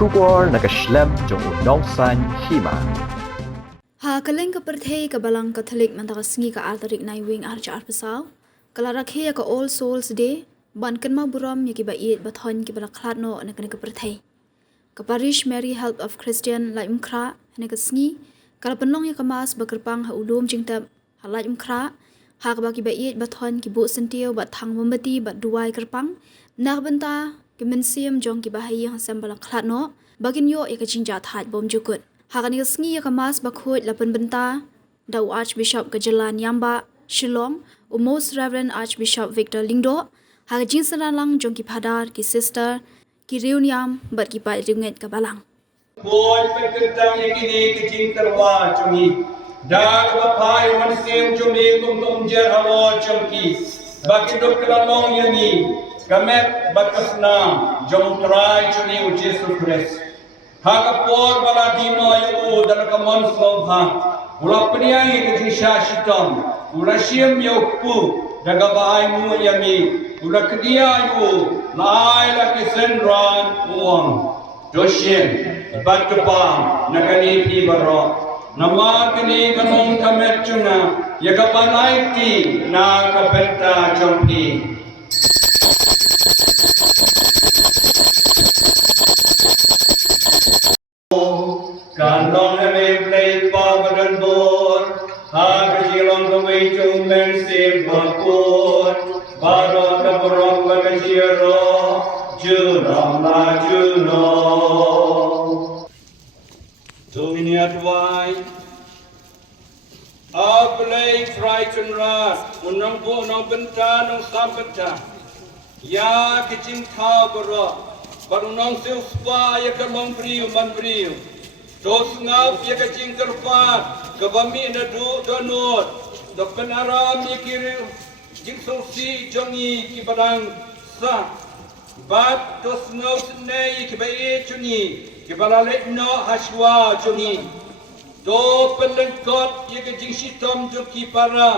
Shubor nakaslem jong unongsan Hima. Ha kaleng ka perthei ka Balang Catholic mantakas ngi ka altarik naiwing arja arpasau. Kala Rakhe ka All Souls Day ban kenma buram yaki ba iet bathon ki bala khlatno anak ka perthei. Ka Parish Mary Help of Christian Laitumkhrah anak ngi kala penong ya kamas bakerpang ha ulum jingtab ha Laitumkhrah ha ka ba ki ba iet bathon ki bu sentio bat thang mombati bat duai kerpang nak benta ki mensiam jong ki bahai yang sambala khlatno bagin yo ya ka jinja that bom jukut. Hakani ngi ya kamas bakhut lapan benta dau Archbishop Kajalan Yamba Shillong Most Reverend Archbishop Victor Lingdo ha jing sanalang jong ki phadar ki sister ki Riewngeit bat ki pa Riewngeit ka Balang. Boy pekentang yakini kecing terwa cumi dak bapai mansim cumi kum jer hawo cumki bagi dok kelalong yani kamet bakasna jom try cumi Yesus Kristus haga por bala dino yu dan kamon slobha ula peniai kecing syashitam ula syem yoku daga bahai mu yami ula kedia yu lai la kisendran uang Dosyen, batupang, nakani pi baro, nama kini kanong kamet cuna, ya kapanai ti na kapenta jompi. Kantong heme play pa badan bor, ha kajilong kawai cung men sim bakor, baro kaburong bakajiro. Juno la Juno Domini advai Ablay frighten rat Unang po nang benta nang sampeta Ya kicing tau bero Barunang siu spa ya kalong priu man priu Tos ngap ya kicing kerpat Kabami na du donut Dapen aram ya kiri Jing sosi jongi ki Balang sa Bat to snow snay ki bae chuni ki balale no hashwa chuni do pelengkot ye ke jing sitom jo ki para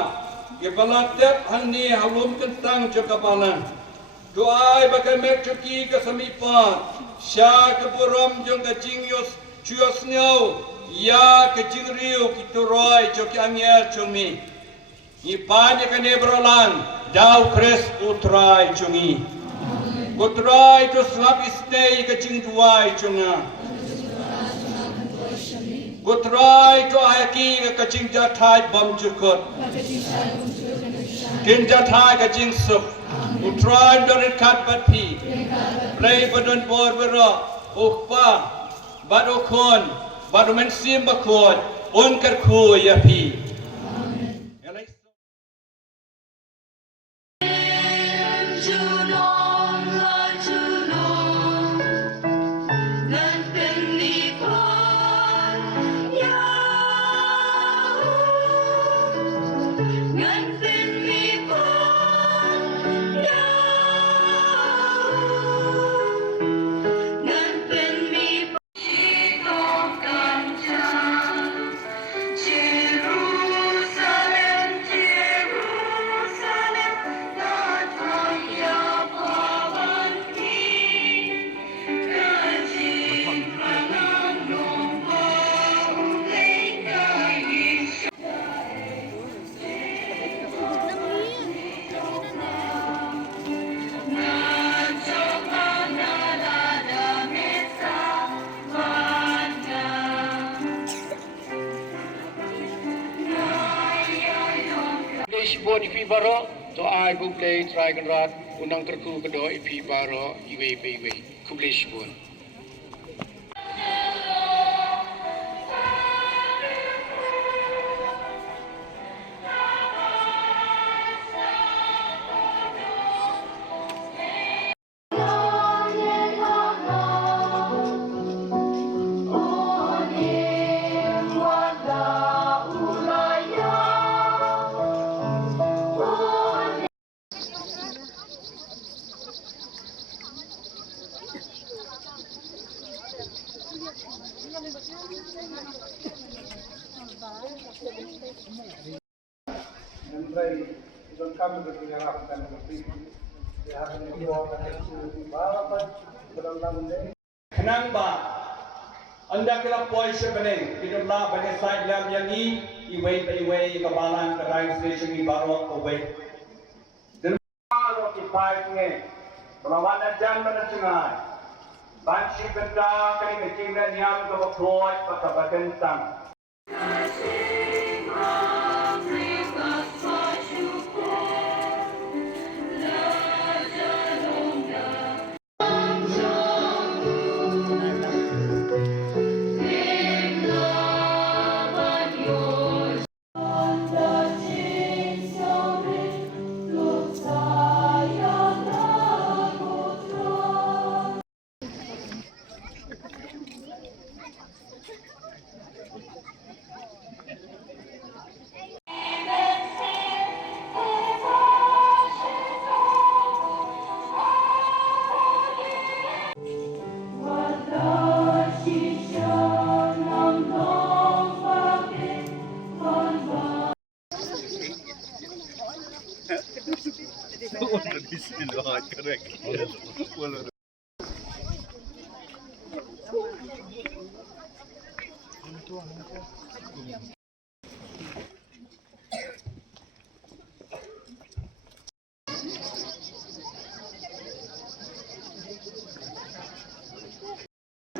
ki balatep hani halum kentang jo kapalan do ai bakamet jo ki ka samipa sya ke buram jo ka jing yos chuos snow ya ke jing riu ki turoi jo ki angel chumi ni pa ye ka ne brolan dau kres utrai chumi Kutrai to slap istay kacing tuai chunga. Kutrai to ayaki kacing jatai bom cukut. Kin jatai kacing sup. Kutrai dorit kat batpi. Play badun bor bero. Ukpa. Badukon. Badumen sim bakon. Unkar ku yapi. Bon ipi baro to ai bu play try kan rat unang terku kedo ipi baro iwe kublish bon Kenang ba Anda kira poin sebeneng, hidup lah banyak side lam yang ni, iway ke Balang ke rail station ni baru away. Dan baru kita ini, melawan ajan mana cengai, banci bentang kali kecil dan yang ke bakroy ke bakentang.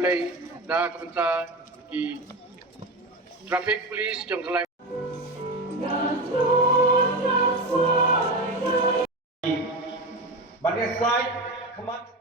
Play dah kementar di traffic police jong kelai. Banyak side, kemat